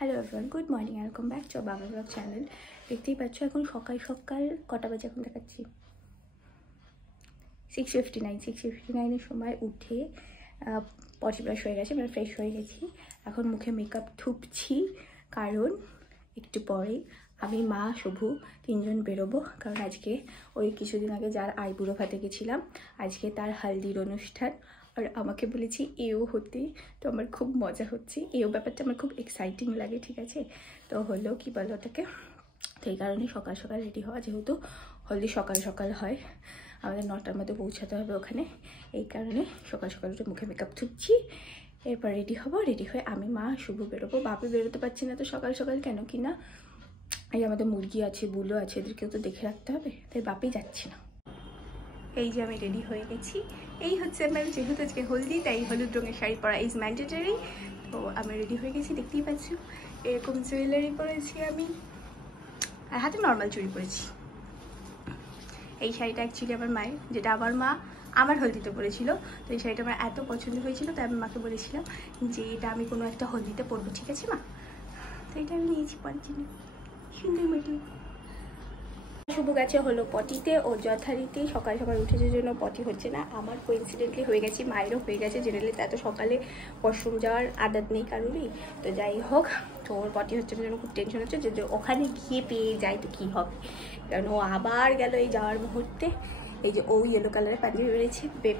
Hello everyone, good morning, welcome back to বাবা blog channel. দেখতেই পাচ্ছ এখন সকাল সকাল কটা বাজে এখন দেখাচ্ছি 6:59 সময় উঠে পটি ব্রাশ হয়ে গেছে, মানে ফ্রেশ হয়ে গেছি। এখন মুখে মেকআপ ঠুপছি, কারণ একটু পরে আমি মা শুভু তিনজন বেরোবো। কারণ আজকে ওই কিছুদিন আগে যার আইবুড়ো ভাতে গেছিলাম, আজকে তার হালদির অনুষ্ঠান। আর আমাকে বলেছি এও হতে, তো আমার খুব মজা হচ্ছে। এও ব্যাপারটা আমার খুব এক্সাইটিং লাগে, ঠিক আছে। তো হলো কি বলো ওটাকে, তো এই কারণে সকাল সকাল রেডি হওয়া, যেহেতু হলদি সকাল সকাল হয়, আমাদের 9টার মধ্যে পৌঁছাতে হবে ওখানে। এই কারণে সকাল সকাল উঠে মুখে মেকআপ থুচ্ছি, এরপর রেডি হবো। রেডি হয়ে আমি মা শুভ বেরোবো। বাপি বেরোতে পারছি না তো সকাল সকাল, কেন কি না এই আমাদের মুরগি আছে, বুলো আছে, এদেরকেও তো দেখে রাখতে হবে, তাই বাপি যাচ্ছি না। এই যে আমি রেডি হয়ে গেছি, এই হচ্ছে আমার, যেহেতু আজকে হলদি তাই হলুদ রঙের শাড়ি পরা ইজ ম্যান্ডেটরি। তো আমি রেডি হয়ে গেছি, দেখতেই পাচ্ছি। এরকম জুয়েলারি পরেছি আমি, আর হাতে নর্মাল চুড়ি পরেছি। এই শাড়িটা অ্যাকচুয়ালি আমার মায়ের, যেটা আমার মা আমার হলদিতে পরেছিল। তো এই শাড়িটা আমার এত পছন্দ হয়েছিল, তাই আমি মাকে বলেছিলাম যে এটা আমি কোনো একটা হলদিতে পরবো, ঠিক আছে মা? তো এটা আমি নিয়েছি পরের জন্য, সুন্দর মতো। শুভ গেছে হলো পটিতে, ও যথারীতি সকাল সকাল উঠেছে জন্য পটি হচ্ছে না। আমার কোইন্সিডেন্টলি হয়ে গেছি, মায়েরও হয়ে গেছে। জেনারেলি এত সকালে ওয়াশরুম যাওয়ার আদত নেই কারোরই। তো যাই হোক, তো ওর পটি হচ্ছে না জন্য খুব টেনশন হচ্ছে, যে ওখানে গিয়ে পেয়ে যায় তো কী হবে। কারণ ও আবার গেল এই যাওয়ার মুহূর্তে। এই যে ও ইয়েলো কালারের পাঞ্জাবি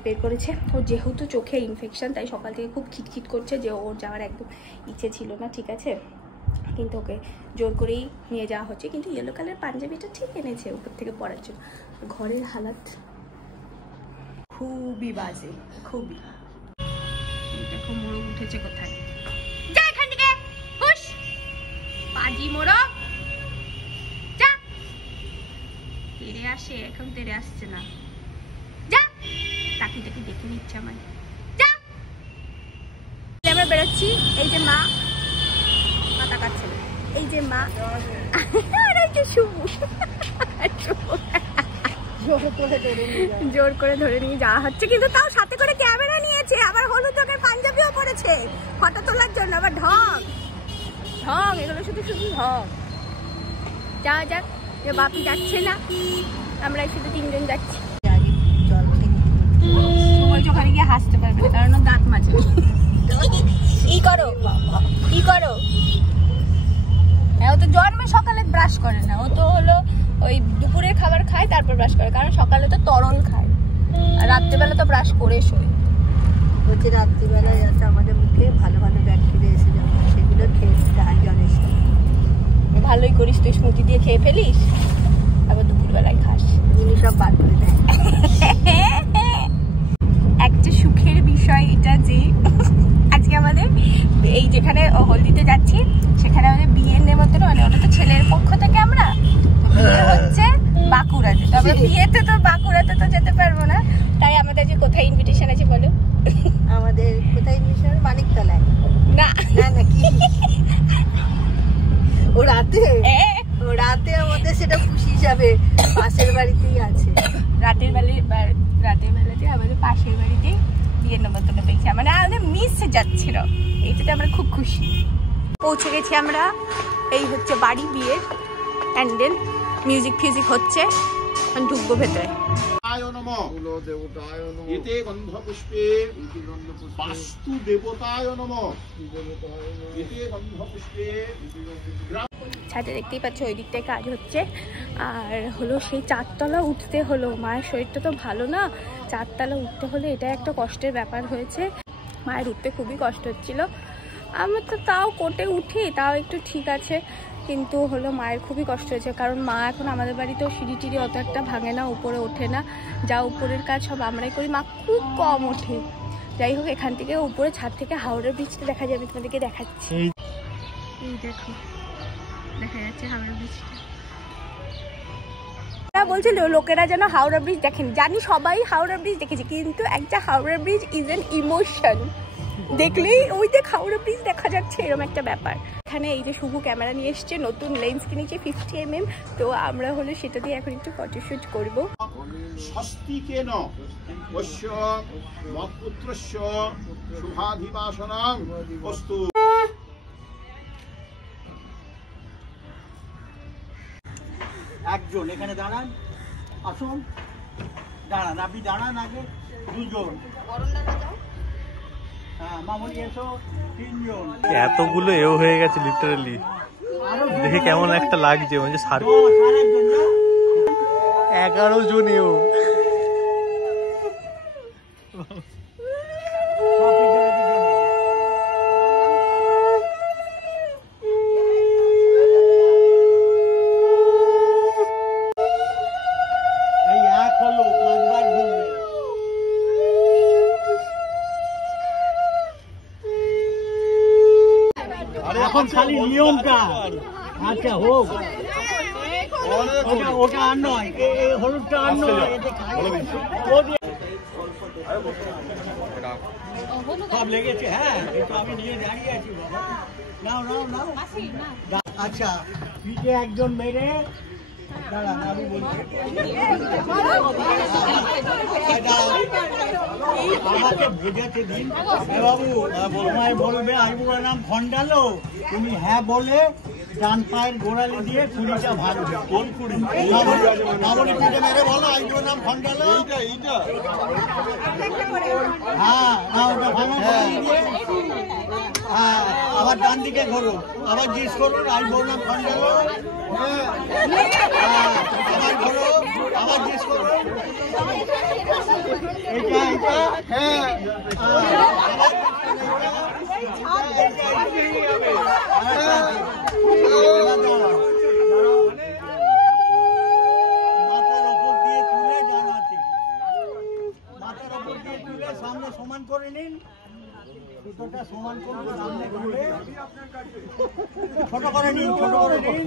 বের করেছে। ওর যেহেতু চোখে ইনফেকশন, তাই সকাল থেকে খুব খিটখিট করছে, যে ওর যাওয়ার একদম ইচ্ছে ছিল না, ঠিক আছে। কিন্তু ওকে জোর করেই নিয়ে যাওয়া হচ্ছে। কিন্তু ইয়েলো কালার পাঞ্জাবিটা ঠিক এনেছে উপর থেকে পরার জন্য। ঘরের হালাত খুবই বাজে, খুবই। দেখো মোরগ উঠেছে কোথায়, যা এখান থেকে, হুশ পাজি মোরগ, যা। তেরে আসে, এখন তেরে আসছে না, যা। টাকিটাকে দেখে নিচ্ছে আমার, যা। আমরা বেরোচ্ছি, এই যে মা তাকাচ্ছে, এই যে মা, জোর করে ধরে নিয়ে যাওয়া হচ্ছে। কিন্তু তাও সাথে করে ক্যামেরা নিয়েছে, আবার হলুদ রঙের পাঞ্জাবিও পরেছে ফটো তোলার জন্য। আবার ঢং ঢং, এগুলো শুধু শুধু ঢং। যাওয়া যাক, যে বাপি যাচ্ছে না, আমরা শুধু তিনজন যাচ্ছি। ওখানে গিয়ে হাসতে পারবে না, কারণ দাঁত মাঝে। ই করো, ই করো। ও তো জন্মে সকালে ব্রাশ করে না, ও তো হলো ওই দুপুরের খাবার খায় তারপর ব্রাশ করে, কারণ সকালে তো তরল খায়, আর রাত্রিবেলা তো ব্রাশ করে শোয়। বলছে রাত্রিবেলায় যাতে আমাদের মুখে ভালো ভালো ব্যাকটেরিয়া এসে যাবে, সেগুলো খেয়ে হয় জলের সাথে। ভালোই করিস, তুই স্মুদি দিয়ে খেয়ে ফেলিস, আবার দুপুরবেলায় খাস, উনি সব বার করে দেয়। একটা সুখের বিষয় এটা যে আজকে আমাদের এই যেখানে হলদিতে যাচ্ছি, সেখানে আমাদের বিয়ের নেমন্তন্ন, মানে ওটা তো ছেলের পক্ষ থেকে, আমরা বিয়ে হচ্ছে বাঁকুড়াতে। তো আমরা বিয়েতে তো বাঁকুড়াতে তো যেতে পারবো না, তাই আমাদের যে কোথায় ইনভিটেশন আছে বলো? আমাদের কোথায় ইনভিটেশন? মানিকতলায়। না না কি ও রাতে আমাদের সেটা খুশি হিসাবে পাশের বাড়িতেই আছে। রাতের বেলাতে আমাদের পাশের বাড়িতে বিয়ের নেমন্তন্ন পেয়েছি, মানে আমাদের মিস যাচ্ছিল, এইটাতে আমরা খুব খুশি। পৌঁছে গেছি আমরা, এই হচ্ছে বাড়ি বিয়ের প্যান্ডেল, মিউজিক ফিউজিক হচ্ছে, ঢুকবো ভেতরে। ছাদে দেখতেই পাচ্ছ ওই দিকটায় কাজ হচ্ছে। আর হলো সেই 4তলা উঠতে হলো, মায়ের শরীরটা তো ভালো না, 4তলা উঠতে হলে এটা একটা কষ্টের ব্যাপার হয়েছে। মায়ের উঠতে খুবই কষ্ট হচ্ছিল, আমার তো তাও কোটে উঠি, তাও একটু ঠিক আছে, কিন্তু হলো মায়ের খুবই কষ্ট হয়েছে। কারণ মা এখন আমাদের বাড়িতেও সিঁড়ি টিড়ি অত একটা ভাঙে না, উপরে ওঠে না, যা উপরের কাজ সব আমরাই করি, মা খুব কম ওঠে। যাই হোক, এখান থেকে উপরে ছাদ থেকে হাওড়া ব্রিজটা দেখা যাবে, তোমাদেরকে দেখাচ্ছি। এই দেখো, দেখা যাচ্ছে হাওড়া ব্রিজটা। বলছিল লোকেরা যেন হাওড়া ব্রিজ দেখেনি, জানি সবাই হাওড়া ব্রিজ দেখেছি, কিন্তু একটা Howrah bridge is an emotion. দেখলেই ওই দেখ হাওড়া ব্রিজ দেখা যাচ্ছে, এরকম একটা ব্যাপার। এখানে এই যে শুভ ক্যামেরা নিয়ে এসছে, নতুন লেন্স কিনেছে 50mm, তো আমরা হলো সেটা দিয়ে এখন একটু ফটোশুট করবো। একজন এখানে দাঁড়ান, আসুন দাঁড়ান, আপনি দাঁড়ান আগে, দুজন, হ্যাঁ মামনি এসো, তিনজন, এতগুলো এও হয়ে গেছে লিটারালি, দেখে কেমন একটা লাগছে, মানে 11 জন এও। এখন খালি নিয়মটা, আচ্ছা হোক, ওটা আর নয়, হলুদটা আর নয়, সব লেগেছে। হ্যাঁ আমি নিয়ে দাঁড়িয়ে আছি বাবা, নাও নাও নাও। আচ্ছা পিঠে একজন মেরে দাঁড়ান, আমি বলছি আমাকে বোঝাতে দিন। বাবু তোমায় বলবে আইবুড়ার নাম খন্ডালো, তুমি হ্যাঁ বলে ডান পায়ের গোড়ালি দিয়ে কুড়িটা ভাঙবে। কোন কুড়ি? মামনি পিঠে মেরে বলো আইবুড়ার নাম খন্ডালো। হ্যাঁ না ওটা ভাঙা দিয়ে, হ্যাঁ আবার ডান দিকে ঘোরো, আবার জিজ্ঞেস করুন আইবুড়ার নাম খন্ডালো। আবার ঘোরো, আবার জিজ্ঞেস করুন এইটা এইটা, হ্যাঁ মাথার ওপর দিয়ে তুলে জানাতে, মাথার ওপর দিয়ে তুলে সামনে সমান করে নিন, সুতোটা সমান করুন, সামনে ঘুরে ছোট করে নিন, ছোট করে নিন,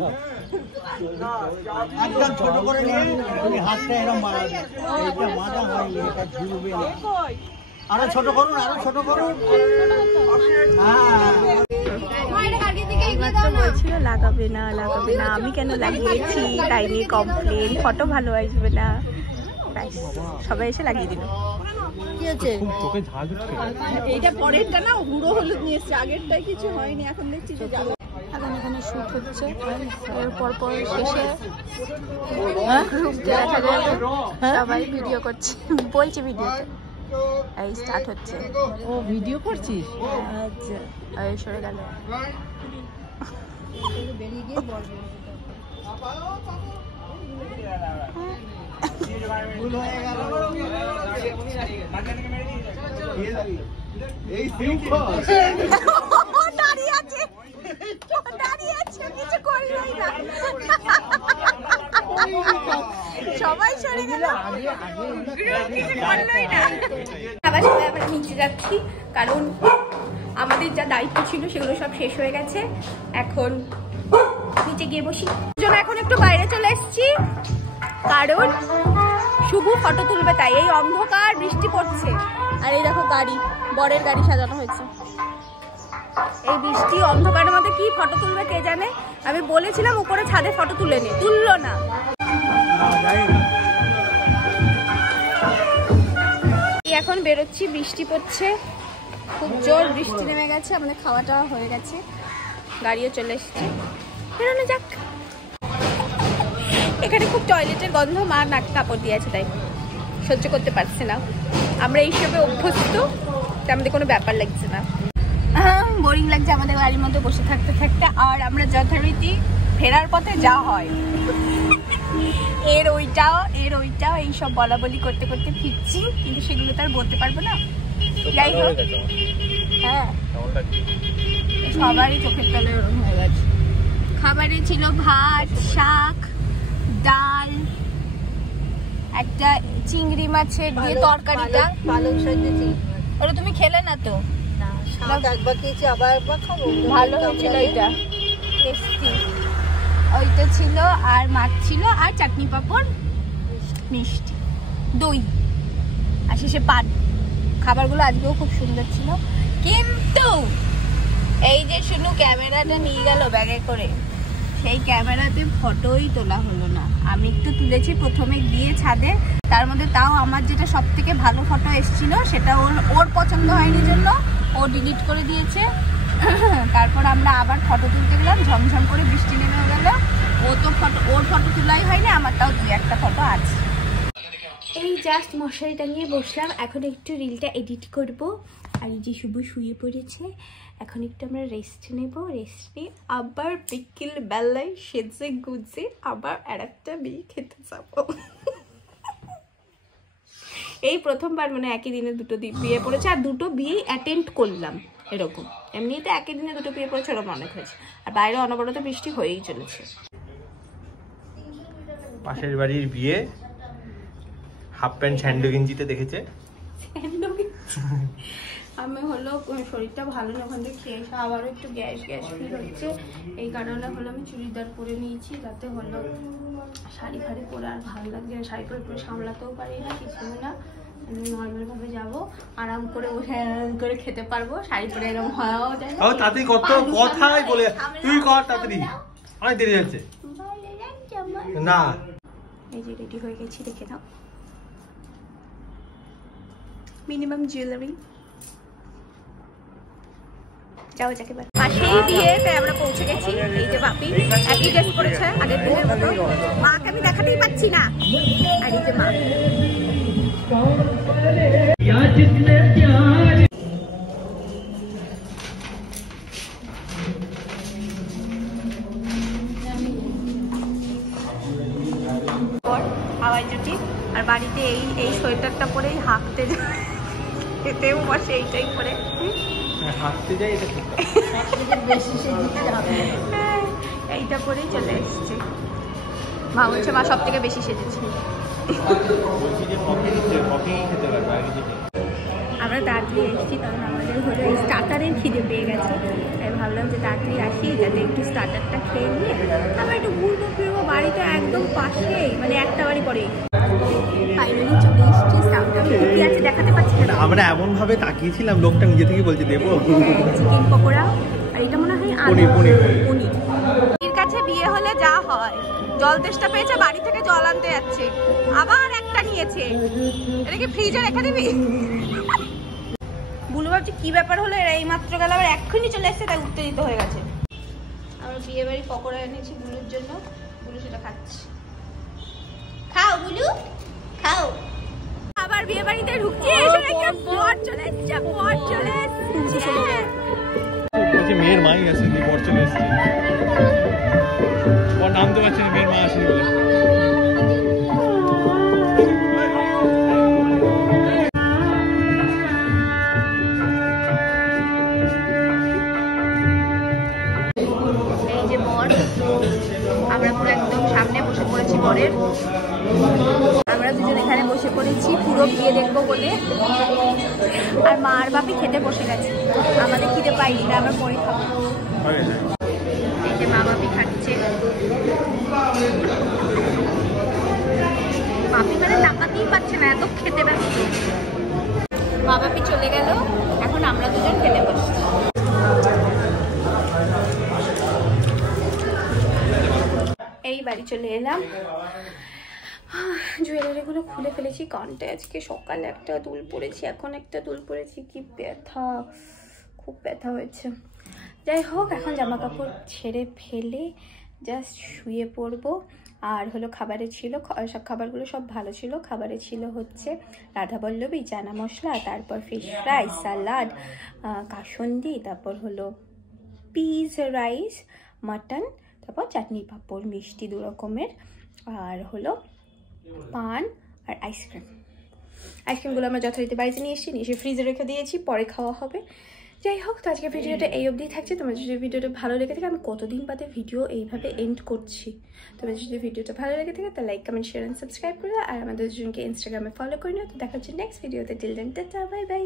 একদম ছোট করে নিন। তুমি হাতটা এরকম মারাবেন, এইটা মাথা হয়নি, এটা ঝুলবে না, আরো ছোট করুন, আরো ছোট করুন। বলছিল লাগাবে না লাগাবে না, আমি কেন লাগিয়েছি তাই নিয়ে কমপ্লেন, ফটো ভালো আসবে না, সবাই এসে লাগিয়ে দিল। কি আছে এইটা পরেরটা না, গুঁড়ো হলুদ নিয়ে এসছে, আগেরটাই কিছু হয়নি, এখন দেখছি যে যাবে। এখন এখানে শুট হচ্ছে, এর পর পর শেষে গ্রুপ দেখা যাবে, সবাই ভিডিও করছে, বলছে ভিডিওতে এই স্টার্ট হচ্ছে। ও ভিডিও করছিস? আচ্ছা এই সরে গেল। বেরিয়ে গিয়ে বল ভুল হয়ে গেল, এই দাঁড়িয়ে আছে, দাঁড়িয়ে আছে, কিছু করলোই না, সবাই সরে গেল, কিছু করলোই না। আবার সবাই আবার নিচে যাচ্ছি, কারণ আমাদের যা দায়িত্ব ছিল সেগুলো সব শেষ হয়ে গেছে, এখন নিচে গিয়ে বসি। এখন একটু বাইরে চলে এসেছি, কারণ শুভ ফটো তুলবে, তাই এই অন্ধকার বৃষ্টি পড়ছে, আর এই দেখো গাড়ি, বরের গাড়ি সাজানো হয়েছে, এই বৃষ্টি অন্ধকারের মধ্যে কি ফটো তুলবে কে জানে। আমি বলেছিলাম উপরে ছাদে ফটো তুলে নে, তুললো না। এখন বেরোচ্ছি, বৃষ্টি পড়ছে, খুব জোর বৃষ্টি নেমে গেছে, আমাদের খাওয়াটা হয়ে গেছে, গাড়িও চলে এসেছে, বেরোনো যাক। এখানে খুব টয়লেটের গন্ধ, মা নাকে কাপড় দিয়েছে, তাই সহ্য করতে পারছে না। আমরা এইসবে অভ্যস্ত, তাই আমাদের কোনো ব্যাপার লাগছে না। বোরিং লাগছে আমাদের গাড়ির মধ্যে বসে থাকতে থাকতে, আর আমরা যথারীতি ফেরার পথে যা হয় এর ওইটাও এইসব বলা বলি করতে করতে ফিরছি, কিন্তু সেগুলো তো আর বলতে পারবো না। যাই হোক, হ্যাঁ সবারই চোখের তলে ওরকম হয়ে গেছে। খাবারে ছিল ভাত, শাক, ডাল, একটা চিংড়ি মাছের দিয়ে তরকারিটা, পালং শাক দিয়েছি, ওটা তুমি খেলে না তো? শাক একবার খেয়েছি, আবার একবার খাবো, ভালো হয়েছিল এটা, টেস্টি। ওইটা ছিল, আর মাছ ছিল, আর চাটনি পাঁপড়, মিষ্টি, দই, আর শেষে পান। খাবারগুলো আজকেও খুব সুন্দর ছিল, কিন্তু এই যে শুনু ক্যামেরাটা নিয়ে গেল ব্যাগে করে, সেই ক্যামেরাতে ফটোই তোলা হলো না। আমি একটু তুলেছি প্রথমে গিয়ে ছাদে, তার মধ্যে তাও আমার যেটা সব থেকে ভালো ফটো এসেছিল সেটা ওর পছন্দ হয়নি জন্য ও ডিলিট করে দিয়েছে, তারপর আমরা আবার ফটো তুলতে গেলাম, ঝমঝম করে বৃষ্টি নেমে গেল। ওর ফটো তোলাই হয়নি, আমারটাও 2-1টা ফটো আছে। এই জাস্ট মশারিটা নিয়ে বসলাম, এখন একটু রিলটা এডিট করব। আর এই যে শুভ শুয়ে পড়েছে, এখন একটু আমরা রেস্ট নেব। রেস্ট নিয়ে আবার বিকেল বেলায় সেজে গুজে আবার আরেকটা বিয়ে খেতে যাবো। এই প্রথমবার মানে একই দিনে দুটো বিয়ে পড়েছে, আর দুটো বিয়ে অ্যাটেন্ড করলাম এরকম। এমনিতে একই দিনে দুটো বিয়ে পড়েছে, ওরকম অনেক হয়েছে। আর বাইরে অনবরত বৃষ্টি হয়েই চলেছে। পাশের বাড়ির বিয়ে হাফ প্যান্ট স্যান্ডো গেঞ্জিতে দেখেছে। আমি হলো শরীরটা ভালো না, ওখান থেকে খেয়ে এসে আবারও একটু গ্যাস ফিল হচ্ছে। এই কারণে হলো আমি চুড়িদার পরে নিয়েছি, যাতে হলো শাড়ি ফাড়ি পরে আর ভালো লাগছে না। শাড়ি পরে সামলাতেও পারি না, কিছু না। আমি নর্মালভাবে যাবো, আরাম করে বসে আরাম করে খেতে পারবো। শাড়ি পরে এরকম হওয়াও যায় না। তাড়াতাড়ি কত কথাই বলে তুই কর তাড়াতাড়ি, অনেক দেরি হচ্ছে না। এই যে রেডি হয়ে গেছি, দেখে নাও। Minimum jewellery. যাও যাকে পাশেই বিয়েতে আমরা পৌঁছে গেছি। এই যে বাপি একই ড্রেস পরেছে আগের দিনের মতো, মাকে আমি দেখাতেই পাচ্ছি না। আর এই যে মা, হাওয়াই জুটি। আর বাড়িতে এই সোয়েটারটা পরেই হাঁকতে যায়, এতেও বসে এইটাই পরে হাঁটতে যাই। এইটা পরেই চলে এসছে। মা বলছে মা সব থেকে বেশি সেজেছি। আমরা তাড়াতাড়ি এসেছি, কারণ আমাদের হলো এই স্টার্টারের খিদে পেয়ে গেছে। তাই ভাবলাম যে তাড়াতাড়ি আসি, যাতে একটু স্টার্টারটা খেয়ে নিয়ে আমরা একটু ঘুরবো ফিরবো। বাড়িতে একদম পাশেই, মানে একটা বাড়ি পরেই। ফাইনালি চলে এসেছি। কি আছে দেখাতে পাচ্ছি না। আমরা এমন ভাবে তাকিয়েছিলাম, লোকটা নিজে থেকে বলছে দেবো। চিকেন পকোড়া, আর এটা মনে হয় পনির। কাছে বিয়ে হলে যা হয়, জল তেষ্টা পেয়েছে, বাড়ি থেকে জল আনতে যাচ্ছে, আবার একটা নিয়েছে। এটাকে ফ্রিজে রেখে দিবি? বুলু ভাবছি কি ব্যাপার হলো, এরা এই মাত্র গেল, আবার এক্ষুনি চলে এসছে, তাই উঠতে দিতে হয়ে গেছে। আমরা বিয়ে বাড়ি পকোড়া এনেছি বুলুর জন্য, বুলু সেটা খাচ্ছে। খাও বুলু, খাও। আবার বিয়ে বাড়িতে ঢুকছি, বর চলে এসছে, বর চলে এসছে। মেয়ের মাই আসেনি, বর চলে এসছে। ওর নাম তো পাচ্ছি না, মেয়ের মা আসেনি বলে। এই যে বর, আমরা পুরো একদম সামনে বসে পড়েছি বরের। আমরা দুজন এখানে বসে পড়েছি পুরো বিয়ে দেখবো বলে। আর মা আর বাপি খেতে বসে গেছে, আমাদের খিদে পাইনি, না আমরা পরে খাবো। এই যে মা বাপি খাচ্ছে, বাপি মানে তাকাতেই পাচ্ছে না, এত খেতে ব্যস্ত। মা বাপি চলে গেল, এখন আমরা দুজন খেতে বসছি। এই বাড়ি চলে এলাম, জুয়েলারিগুলো খুলে ফেলেছি। কানটা আজকে সকালে একটা দুল পরেছি, এখন একটা দুল পরেছি, কি ব্যথা, খুব ব্যথা হয়েছে। যাই হোক, এখন জামা কাপড় ছেড়ে ফেলে জাস্ট শুয়ে পড়বো। আর হলো খাবারে ছিল, সব খাবারগুলো সব ভালো ছিল। খাবারে ছিল হচ্ছে রাধাবল্লভী, চানা মশলা, তারপর ফিশ ফ্রাই, সালাড, কাসুন্দি, তারপর হলো পিস রাইস, মাটন, তারপর চাটনি পাঁপড়, মিষ্টি 2 রকমের, আর হলো পান আর আইসক্রিম। আইসক্রিমগুলো আমরা যথারীতি বাড়িতে নিয়ে এসেছি, নিয়ে এসে ফ্রিজে রেখে দিয়েছি, পরে খাওয়া হবে। যাই হোক, তো আজকে ভিডিওটা এই অবধি থাকছে। তোমার যদি ভিডিওটা ভালো লেগে থাকে, আমি কতদিন বাদে ভিডিও এইভাবে এন্ড করছি। তোমার যদি ভিডিওটা ভালো লেগে থাকে, তো like, comment, share and subscribe করে, আর আমাদের দুজনকে ইনস্টাগ্রামে ফলো করে নিও। তো দেখা হচ্ছে নেক্সট ভিডিওতে। Till then tata, bye by.